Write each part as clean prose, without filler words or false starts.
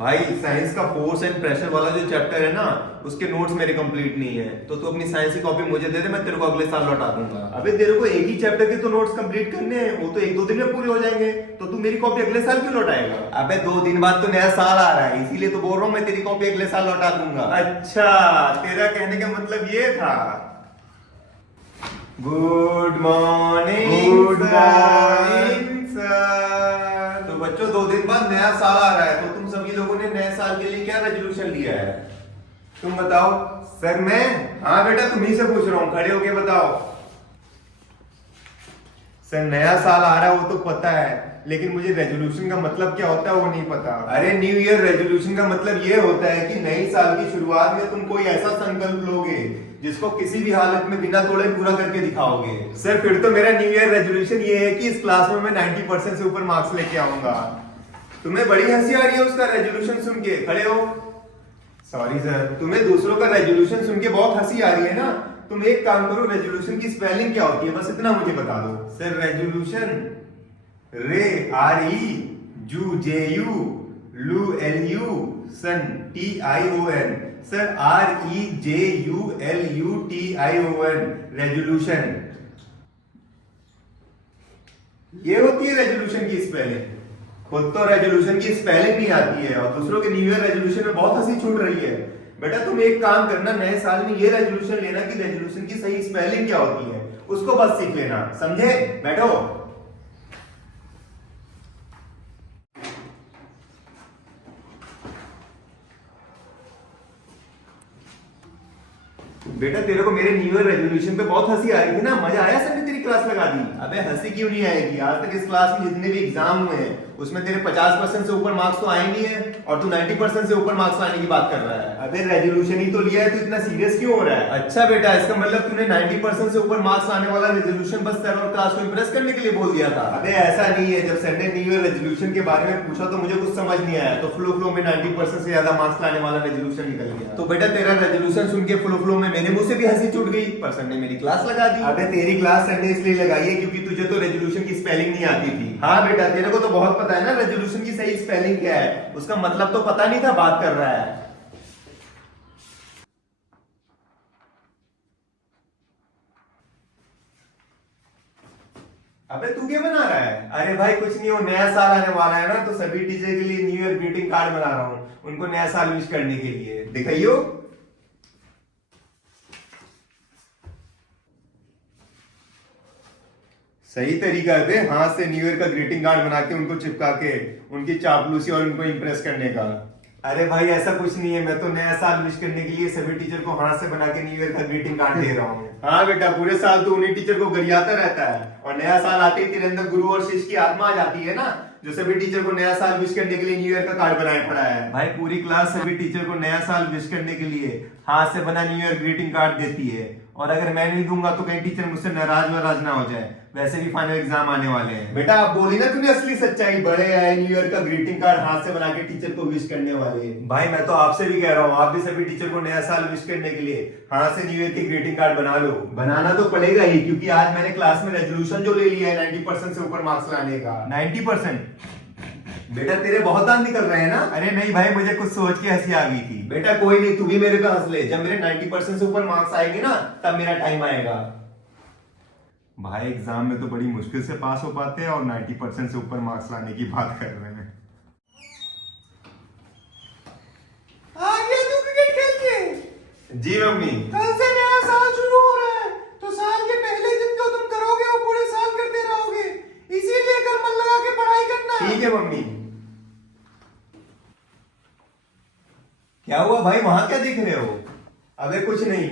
भाई साइंस का force and pressure वाला जो चैप्टर है ना, उसके नोट्स मेरे कंप्लीट नहीं है, तो तू अपनी साइंस की कॉपी मुझे दे दे, मैं तेरे को अगले साल लौटा दूंगा। अबे तेरे को एक ही चैप्टर के तो नोट्स कंप्लीट करने हैं, वो तो एक दो दिन में पूरे हो जाएंगे, तो तू मेरी कॉपी अगले साल क्यों लौटाएगा? अबे 2 दिन बाद तो नया साल आ रहा है, इसीलिए तो बोल रहा हूँ मैं तेरी कॉपी अगले साल लौटा दूंगा। अच्छा, तेरा कहने का मतलब ये था। Good morning. Good morning sir. तो बच्चों 2 दिन बाद नया साल आ रहा है, तो तुम सभी लोगों ने नए साल के लिए क्या रेजोल्यूशन लिया है? तुम बताओ। सर मैं? हाँ बेटा तुम्ही से पूछ रहा हूँ, खड़े होके बताओ। सर नया साल आ रहा है वो तो पता है, लेकिन मुझे रेजोल्यूशन का मतलब क्या होता है वो नहीं पता। अरे न्यू ईयर रेजोल्यूशन का मतलब ये होता है कि नई साल की शुरुआत में तुम कोई ऐसा संकल्प लोगे जिसको किसी भी हालत में बिना तोड़े पूरा करके दिखाओगे। सर फिर तो मेरा न्यू ईयर रेजोल्यूशन ये है कि इस क्लास में मैं 90% से ऊपर मार्क्स लेके आऊंगा। तुम्हें बड़ी हंसी आ रही है उसका रेजोल्यूशन सुन के, खड़े हो। सॉरी सर, तुम्हें दूसरों का रेजोल्यूशन सुन के बहुत हंसी आ रही है ना? तुम एक काम करो, रेजोल्यूशन की स्पेलिंग क्या होती है बस इतना मुझे बता दो। सर रेजोल्यूशन रे RE JU लू LU सन TION। सर REJULUTION रेजोल्यूशन, ये होती है रेजोल्यूशन की स्पेलिंग। खुद तो रेजोल्यूशन की स्पेलिंग नहीं आती है और दूसरों के न्यू ईयर रेजोल्यूशन में बहुत हंसी छूट रही है। बेटा तुम एक काम करना, नए साल में ये रेजोल्यूशन लेना कि रेजोल्यूशन की सही स्पेलिंग क्या होती है, उसको बस सीख लेना, समझे? बैठो। बेटा तेरे को मेरे न्यू ईयर रेजोल्यूशन पे बहुत हंसी आ रही थी ना, मजा आया? सबने तेरी क्लास लगा दी। अबे हंसी क्यों नहीं आएगी? आज तक इस क्लास में जितने भी एग्जाम हुए हैं उसमें तेरे 50% से ऊपर मार्क्स तो आए नहीं है, और तू 90% से ऊपर मार्क्स लाने की बात कर रहा है। अबे रेजोल्यूशन ही तो लिया है, तू इतना सीरियस क्यों हो रहा है? अच्छा बेटा, इसका मतलब तूने 90% से ऊपर मार्क्स लाने वाला रेजोल्यूशन बस सर और क्लास को इंप्रेस करने के लिए बोल दिया था? अबे ऐसा नहीं है, जब सर ने न्यू ईयर रेजोल्यूशन के बारे में पूछा तो मुझे कुछ समझ नहीं आया, तो फ्लो में 90% से ज्यादा मार्क्स लाने वाला रेजोल्यूशन निकल गया। तो बेटा तेरा रेजोल्यूशन सुन के फ्लो में मेरे मुंह से भी हंसी छूट गई, पर सर ने मेरी क्लास लगा दी। अबे तेरी क्लास सर ने इसलिए लगाई है क्योंकि तुझे तो रेजोल्यूशन की स्पेलिंग नहीं आती थी। हाँ बेटा तेरे को तो बहुत पता है ना रेजोल्यूशन की सही स्पेलिंग क्या है, उसका मतलब तो पता नहीं था, बात कर रहा है। अबे तू क्या बना रहा है? अरे भाई कुछ नहीं, वो नया साल आने वाला है ना, तो सभी टीचर के लिए न्यू ईयर ग्रीटिंग कार्ड बना रहा हूँ, उनको नया साल विश करने के लिए। दिखाइयो। सही तरीका है हाथ से न्यू ईयर का ग्रीटिंग कार्ड बना के उनको चिपका के उनकी चापलूसी और उनको इंप्रेस करने का। अरे भाई ऐसा कुछ नहीं है, मैं तो नया साल विश करने के लिए सभी टीचर को हाथ से बना के न्यू ईयर का ग्रीटिंग कार्ड दे रहा हूँ। हाँ बेटा, पूरे साल तो उन्हीं टीचर को गरियाता रहता है, और नया साल आते ही तेरे अंदर गुरु और शिष्य की आत्मा आ जाती है ना, जो सभी टीचर को नया साल विश करने के लिए न्यू ईयर का कार्ड बनाया पड़ा है। भाई पूरी क्लास सभी टीचर को नया साल विश करने के लिए हाथ से बना न्यू ईयर ग्रीटिंग कार्ड देती है, और अगर मैं नहीं दूंगा तो कई टीचर मुझसे नाराज ना हो जाए, वैसे भी फाइनल एग्जाम आने वाले हैं। बेटा आप बोली ना तूने असली सच्चाई, बड़े आए न्यू ईयर का ग्रीटिंग कार्ड हाथ से बना के टीचर को विश करने वाले। भाई मैं तो आपसे भी कह रहा हूँ, आप भी सभी टीचर को नया साल विश करने के लिए हाथ से न्यू ईयर की ग्रीटिंग कार्ड बना लो। बनाना तो पड़ेगा ही, क्योंकि आज मैंने क्लास में रेजोल्यूशन जो ले लिया है 90% से ऊपर मार्क्स लाने का। 90%? बेटा तेरे बहुत दांत निकल रहे हैं ना? अरे नहीं भाई, मुझे कुछ सोच के हंसी आ गई थी। बेटा कोई नहीं, तू भी मेरे पे हंस ले, जब मेरे 90% से ऊपर मार्क्स आएंगे ना तब मेरा टाइम आएगा। भाई एग्जाम में तो बड़ी मुश्किल से पास हो पाते हैं और 90% से ऊपर मार्क्स लाने की बात कर रहे हैं। आ गया तू क्रिकेट खेल के? जी मम्मी। कल से नया साल शुरू हो रहा है, तो साल के पहले दिन जो तुम करोगे वो पूरे साल करते रहोगे, इसीलिए कल मन लगा के पढ़ाई करना। ठीक है मम्मी। क्या हुआ भाई, वहां क्या देख रहे हो? अबे कुछ नहीं,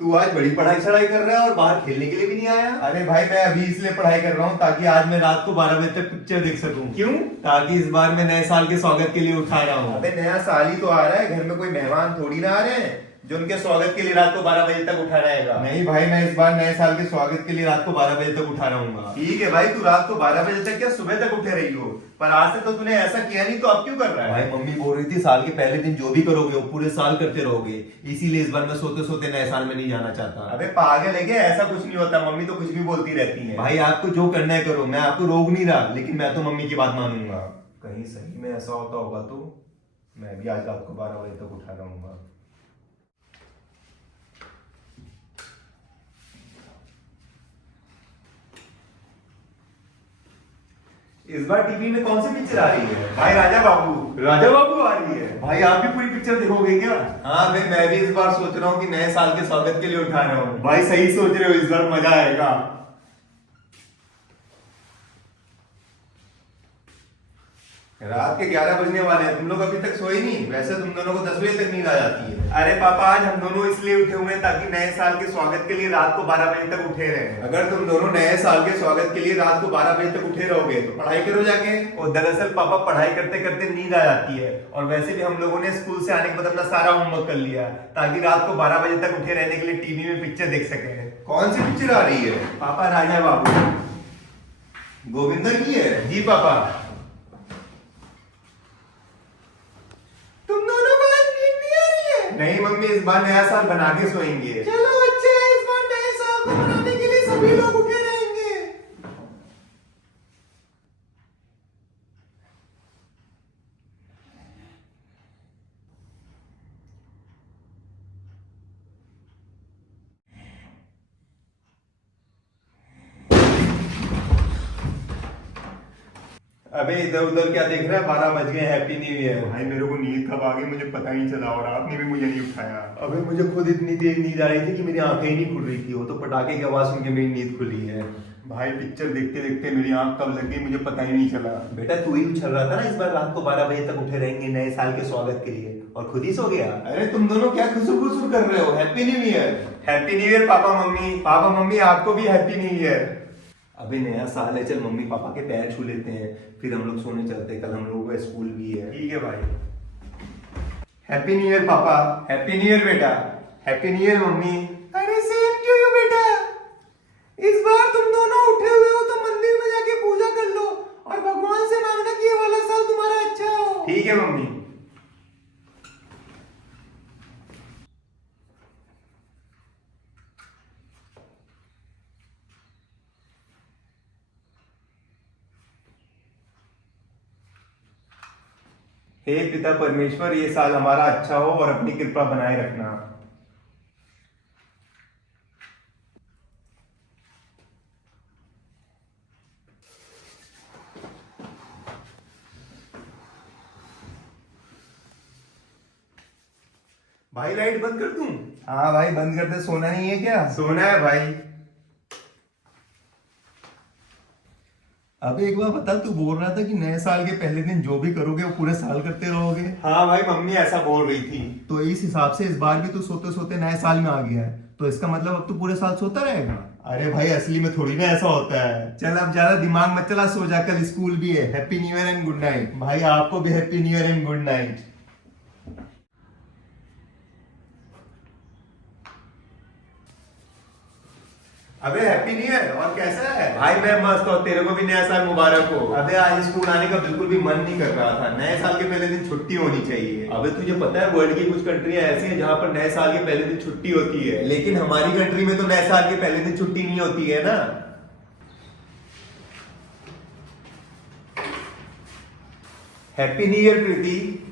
तू आज बड़ी पढ़ाई चढ़ाई कर रहा है और बाहर खेलने के लिए भी नहीं आया? अरे भाई मैं अभी इसलिए पढ़ाई कर रहा हूँ ताकि आज मैं रात को 12 बजे तक पिक्चर देख सकूं। क्यों? ताकि इस बार मैं नए साल के स्वागत के लिए उठा रहा हूँ। अबे नया साल ही तो आ रहा है, घर में कोई मेहमान थोड़ी ना आ रहे हैं जो उनके स्वागत के लिए रात को 12 बजे तक उठा रहेगा। नहीं भाई, मैं इस बार नए साल के स्वागत के लिए रात को 12 बजे तक उठा रहूंगा। ठीक है भाई, तू रात को 12 बजे तक क्या सुबह तक उठे रही हो, पर आज से तो तूने ऐसा किया नहीं, तो अब क्यों कर रहा है? भाई मम्मी बोल रही थी साल के पहले दिन जो भी करोगे वो पूरे साल करते रहोगे, इसीलिए इस बार मैं सोते सोते नए साल में नहीं जाना चाहता। अबे पागल है क्या? ऐसा कुछ नहीं होता, मम्मी तो कुछ भी बोलती रहती है। भाई आपको जो करना है करो, मैं आपको रोक नहीं रहा, लेकिन मैं तो मम्मी की बात मानूंगा। कहीं सही में ऐसा होता होगा तो मैं भी आज रात को 12 बजे तक उठा रहूंगा। इस बार टीवी में कौन सी पिक्चर आ रही है? भाई राजा बाबू। राजा बाबू आ रही है। भाई आप भी पूरी पिक्चर देखोगे क्या? हाँ भाई, मैं भी इस बार सोच रहा हूँ कि नए साल के स्वागत के लिए उठा रहा हूँ। भाई सही सोच रहे हो, इस बार मजा आएगा। रात के 11 बजने वाले हैं, तुम लोग अभी तक सोए नहीं? वैसे तुम दोनों को 10 बजे तक नींद आ जाती है। अरे पापा, आज हम दोनों इसलिए उठे हुए हैं ताकि नए साल के स्वागत के लिए रात को 12 बजे तक उठे रहे। अगर तुम दोनों नए साल के स्वागत के लिए रात को 12 बजे तक उठे रहोगे तो पढ़ाई करो जाके। और दरअसल पापा पढ़ाई करते करते नींद आ जाती है, और वैसे भी हम लोगों ने स्कूल से आने के बाद अपना सारा होमवर्क कर लिया ताकि रात को 12 बजे तक उठे रहने के लिए टीवी में पिक्चर देख सके। कौन सी पिक्चर आ रही है? पापा राजा बाबू। गोविंदा की है? जी पापा। तुम दोनों को आज नींद नहीं आ रही है? नहीं मम्मी, इस बार नया साल बना के सोएंगे। चलो अच्छे है, इस बार नए साल को मनाने के लिए सभी लोग उठे रहेंगे। अबे इधर उधर क्या देख रहा है? 12 बज गए, हैप्पी न्यू ईयर। भाई मेरे को नींद कब आ गई मुझे पता ही नहीं चला, और आपने भी मुझे नहीं उठाया। अबे मुझे खुद इतनी तेज नींद आ रही थी कि मेरी आंखें ही नहीं खुल रही थी। वो तो पटाखे की आवाज सुन के मेरी नींद खुली है। भाई पिक्चर देखते देखते मेरी आंख कब लग गई मुझे पता ही नहीं चला। बेटा तू ही उछल रहा था ना इस बार रात को 12 बजे तक उठे रहेंगे नए साल के स्वागत के लिए, और खुद ही सो गया। अरे तुम दोनों क्या खुसुर खुसुर कर रहे हो? Happy new year. Happy new year papa mummy. Papa mummy आपको भी हैप्पी न्यू ईयर। अभी नया साल है, चल मम्मी पापा के पैर छू लेते हैं, फिर हम लोग सोने चलते हैं। कल हम लोगों का स्कूल भी है। ठीक है भाई। हैप्पी न्यू ईयर पापा। हैप्पी न्यू ईयर बेटा। Happy new year mummy. अरे सेम टू यू बेटा। इस बार तुम दोनों उठे हुए हो तो मंदिर में जाके पूजा कर लो और भगवान से मांगना कि ये वाला साल तुम्हारा अच्छा हो। ठीक है मम्मी। हे पिता परमेश्वर, ये साल हमारा अच्छा हो और अपनी कृपा बनाए रखना। भाई लाइट बंद कर दूं? हाँ भाई बंद कर दे, सोना नहीं है क्या? सोना है भाई। अब एक बार बता, तू बोल रहा था कि नए साल के पहले दिन जो भी करोगे वो पूरे साल करते रहोगे। हाँ भाई, मम्मी ऐसा बोल रही थी। तो इस हिसाब से इस बार भी तू सोते सोते नए साल में आ गया है, तो इसका मतलब अब तू पूरे साल सोता रहेगा? अरे भाई असली में थोड़ी ना ऐसा होता है। चल अब ज्यादा दिमाग मत चला, सो जा, कल स्कूल भी है। Happy new year and good night. भाई आपको भी happy new year and good night. अबे हैप्पी न्यू ईयर। और कैसा है भाई? मैं मस्त हूँ, तेरे को भी नया साल मुबारक हो। अबे आज स्कूल आने का बिल्कुल भी मन नहीं कर रहा था। नए साल के पहले दिन छुट्टी होनी चाहिए। अबे तुझे पता है वर्ल्ड की कुछ कंट्रियां ऐसी हैं जहां पर नए साल के पहले दिन छुट्टी होती है, लेकिन हमारी कंट्री में तो नए साल के पहले दिन छुट्टी नहीं होती है ना। हैप्पी न्यू ईयर प्रीति।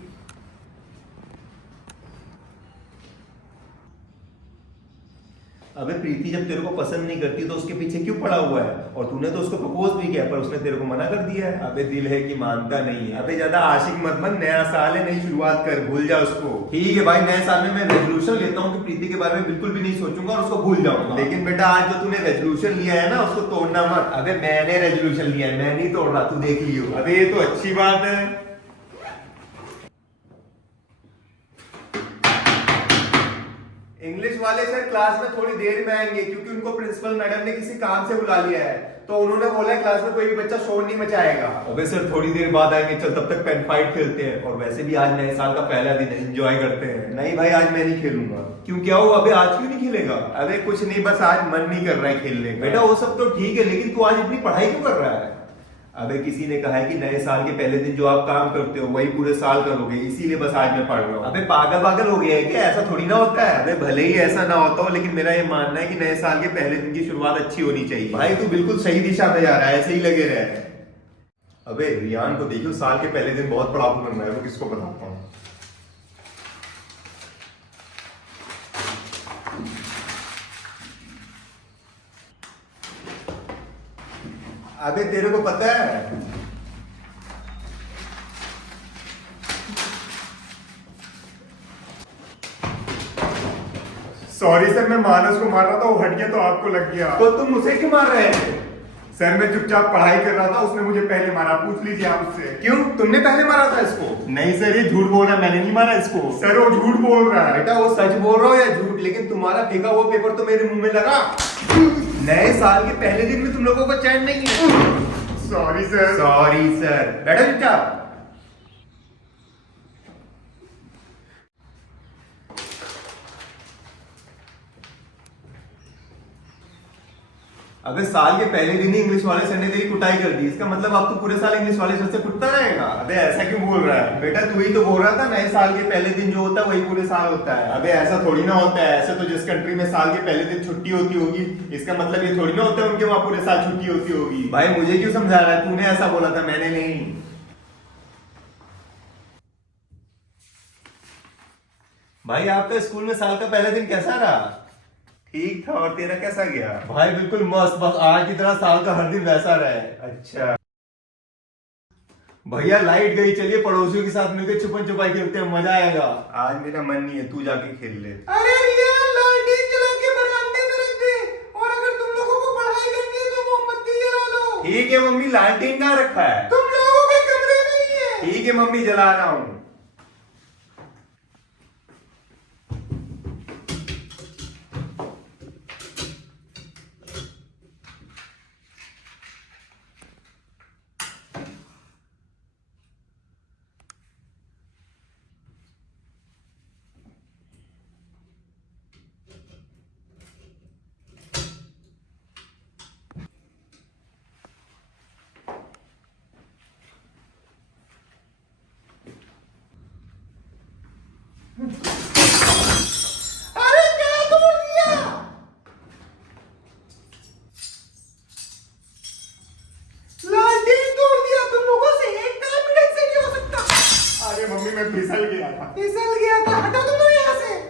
अबे प्रीति जब तेरे को पसंद नहीं करती तो उसके पीछे क्यों पड़ा हुआ है? और तूने तो उसको प्रपोज भी किया पर उसने तेरे को मना कर दिया है। अबे दिल है कि मानता नहीं है। अबे ज्यादा आशिक मत बन, नया साल है, नई शुरुआत कर, भूल जा उसको। ठीक है भाई, नए साल में मैं रेजोल्यूशन लेता हूँ कि प्रीति के बारे में बिल्कुल भी नहीं सोचूंगा और उसको भूल जाऊंगा। लेकिन बेटा आज जो तूने रेजोल्यूशन लिया है ना उसको तोड़ना मत। अबे मैंने रेजोल्यूशन लिया है, मैं नहीं तोड़ रहा, तू देख लियो। अबे ये तो अच्छी बात है। इंग्लिश वाले सर क्लास में थोड़ी देर में आएंगे क्योंकि उनको प्रिंसिपल मैडम ने किसी काम से बुला लिया है, तो उन्होंने बोला है क्लास में कोई भी बच्चा शोर नहीं मचाएगा। अबे सर थोड़ी देर बाद आएंगे, चल तब तक पेन फाइट खेलते हैं। और वैसे भी आज नए साल का पहला दिन है, एंजॉय करते हैं। नहीं भाई आज मैं नहीं खेलूंगा। क्यों, क्या हो? अबे आज क्यों नहीं खेलेगा? अरे कुछ नहीं, बस आज मन नहीं कर रहा है खेलने का। बेटा वो सब तो ठीक है, लेकिन तू आज इतनी पढ़ाई क्यों कर रहा है? अबे किसी ने कहा है कि नए साल के पहले दिन जो आप काम करते हो वही पूरे साल करोगे, इसीलिए बस आज मैं पढ़ रहा हूँ। अबे पागल पागल हो गया है क्या? ऐसा थोड़ी ना होता है। अबे भले ही ऐसा ना होता हो, लेकिन मेरा ये मानना है कि नए साल के पहले दिन की शुरुआत अच्छी होनी चाहिए। भाई तू बिल्कुल सही दिशा में जा रहा है, ऐसे ही लगे रहे। अबे रियान को देखियो, साल के पहले दिन बहुत पढ़ाकू बन रहा है, वो किसको बताता हूँ। अबे तेरे को पता है, सॉरी सर, मैं मानस को मार रहा था, वो हट गया तो आपको लग गया। तो तुम उसे क्यों मार रहे थे? सर मैं चुपचाप पढ़ाई कर रहा था, उसने मुझे पहले मारा, पूछ लीजिए आप उससे। क्यों, तुमने पहले मारा था इसको? नहीं सर, ये झूठ बोल रहा है, मैंने नहीं मारा इसको। सर वो झूठ बोल रहा है। बेटा वो सच बोल रहा हो या झूठ, लेकिन तुम्हारा फेंका वो पेपर तो मेरे मुंह में लगा। नए साल के पहले दिन में तुम लोगों को चैन नहीं है। Sorry sir. सॉरी सर, बैठो चुपचाप। अबे साल के पहले दिन ही इंग्लिश वाले सर ने तेरी कुटाई कर दी, इसका मतलब अब तो पूरे साल इंग्लिश वाले सर से कुटता रहेगा? अबे ऐसा क्यों बोल रहा है? बेटा तू ही तो बोल रहा था नए साल के पहले दिन जो होता है वही पूरे साल होता है। अबे ऐसा थोड़ी ना होता है, ऐसे तो जिस कंट्री में साल के पहले दिन छुट्टी होती होगी, इसका मतलब ये थोड़ी ना होता है उनके वहां पूरे साल छुट्टी होती होगी। भाई मुझे क्यों समझा रहा है? तूने ऐसा बोला था, मैंने नहीं। भाई आपका स्कूल में साल का पहला दिन कैसा रहा? ठीक था, और तेरा कैसा गया? भाई बिल्कुल मस्त, बस आज की तरह साल का हर दिन वैसा रहे। अच्छा भैया लाइट गई, चलिए पड़ोसियों के साथ मिलकर छुपन छुपाई खेलते हैं, मजा आएगा। आज मेरा मन नहीं है, तू जाके खेल ले। अरे रिया, लालटेन जला के बरामदे में रख दे, और अगर तुम लोगों को पढ़ाई करनी है तो मोमबत्ती जला लो। ठीक है मम्मी, लालटेन कहाँ रखा है? तुम लोगों के कमरे में ही है। ठीक है मम्मी, जला रहा हूँ। अरे क्या तोड़ दिया? लालटेन तोड़ दिया, तुम लोगों से एक काम भी ढंग से नहीं हो सकता। अरे मम्मी मैं फिसल गया था। फिसल गया था, हटो तुम लोग यहाँ से।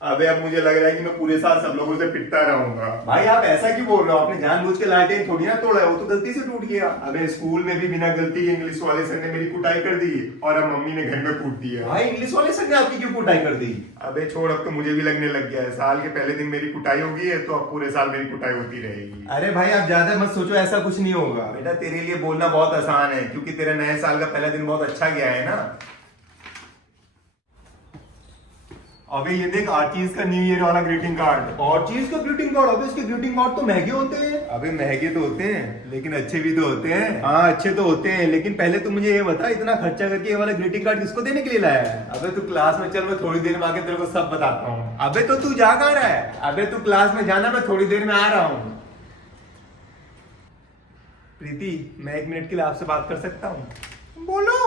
अबे अब मुझे लग रहा है कि मैं पूरे साल सब लोगों से पिटता रहूंगा। भाई आप ऐसा क्यों बोल रहे हो? आपने जानबूझ के लालटेन थोड़ी ना तोड़ा है, वो तो गलती से टूट गया। अबे स्कूल में भी बिना गलती के इंग्लिश वाले सर ने मेरी कुटाई कर दी, और अब मम्मी ने घर में कूट दिया। भाई इंग्लिश वाले सर ने आपकी क्यों कुटाई कर दी? अबे छोड़, अब तो मुझे भी लगने लग गया है, साल के पहले दिन मेरी कुटाई होगी है तो अब पूरे साल मेरी कुटाई होती रहेगी। अरे भाई आप ज्यादा मत सोचो, ऐसा कुछ नहीं होगा। बेटा तेरे लिए बोलना बहुत आसान है, क्योंकि तेरा नए साल का पहला दिन बहुत अच्छा गया है ना। अबे ये देख, आर्चीज का न्यू ईयर वाला ग्रीटिंग कार्ड। और चीज का ग्रीटिंग कार्ड? अबे इसके ग्रीटिंग कार्ड तो महंगे होते हैं। अबे महंगे तो होते हैं, लेकिन अच्छे भी तो होते हैं। हाँ अच्छे तो होते हैं, लेकिन पहले तू मुझे ये बता, इतना खर्चा करके ये वाला ग्रीटिंग कार्ड किसको देने के लिए लाया है? अबे तू क्लास में चल, मैं थोड़ी देर में आके तेरे को सब बताता हूँ। अबे तो तू जा कहाँ रहा है? अबे तू क्लास में जाना, मैं थोड़ी देर में आ रहा हूँ। प्रीति, मैं 1 मिनट के लिए आपसे बात कर सकता हूँ? बोलो।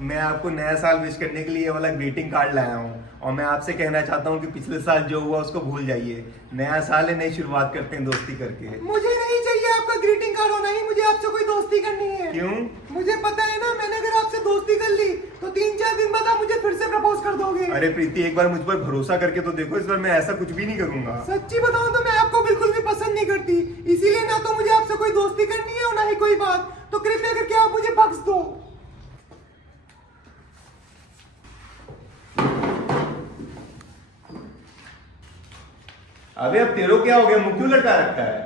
मैं आपको नया साल विश करने के लिए ये वाला ग्रीटिंग कार्ड लाया हूँ, और मैं आपसे कहना चाहता हूँ कि पिछले साल जो हुआ उसको भूल जाइए। नया साल है, नई शुरुआत करते हैं दोस्ती करके। मुझे नहीं चाहिए आपका ग्रीटिंग कार्ड, होना ही मुझे आपसे कोई दोस्ती करनी है। क्यों? मुझे पता है ना, मैंने अगर आपसे दोस्ती कर ली तो 3-4 दिन बाद आप मुझे फिर से प्रपोज कर दोगे। अरे प्रीति, एक बार मुझ पर भरोसा करके तो देखो, इस बार मैं ऐसा कुछ भी नहीं करूंगा। सच्ची बताऊं तो मैं आपको बिल्कुल भी पसंद नहीं करती, इसीलिए ना तो मुझे आपसे कोई दोस्ती करनी है और ना ही कोई बात। तो कृपया करके आप मुझे बख्श दो। अबे अब तेरो क्या हो गया, मुंह क्यों लटका रखा है?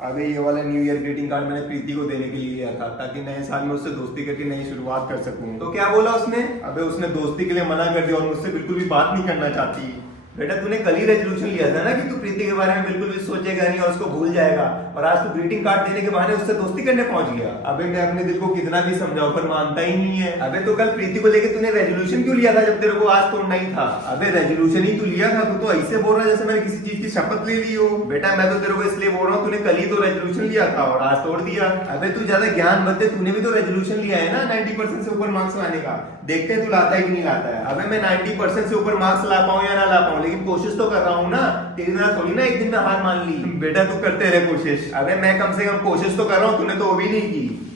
अबे ये वाला न्यू ईयर ग्रीटिंग कार्ड मैंने प्रीति को देने के लिए लिया था, ताकि नए साल में उससे दोस्ती करके नई शुरुआत कर सकूं। तो क्या बोला उसने? अबे उसने दोस्ती के लिए मना कर दिया और मुझसे बिल्कुल भी बात नहीं करना चाहती। बेटा तूने कल ही रेजोल्यूशन लिया था ना कि तू प्रीति के बारे में बिल्कुल भी सोचेगा नहीं और उसको भूल जाएगा, और आज तू ग्रीटिंग कार्ड देने के बहाने उससे दोस्ती करने पहुंच गया। अबे मैं अपने दिल को कितना भी समझाऊं पर मानता ही नहीं है। अबे तो कल प्रीति को लेके तूने रेजोल्यूशन क्यों लिया था जब तेरे को आज तोड़ना ही था? अबे रेजोल्यूशन ही तो लिया था, तू तो ऐसे बोल रहा है जैसे मैंने किसी चीज की शपथ ले ली हो। बेटा मैं तो तेरे को इसलिए बोल रहा हूँ, तूने कल ही तो रेजोल्यूशन लिया था और आज तोड़ दिया। अबे तू ज्यादा ज्ञान मत दे, तूने भी तो रेजोल्यूशन लिया है ना 90% से ऊपर मार्क्स लाने का। देखते हैं तू लाता है कि नहीं लाता है। अबे मैं 90% से ऊपर मार्क्स ला पाऊं या ना ला पाऊं, लेकिन कोशिश तो कर रहा हूं ना। तेरी तरह थोड़ी ना एक दिन में हार मान ली। बेटा तू करते रहे कोशिश। अबे मैं कम से कम कोशिश तो कर रहा हूँ, तूने तो वो भी नहीं की।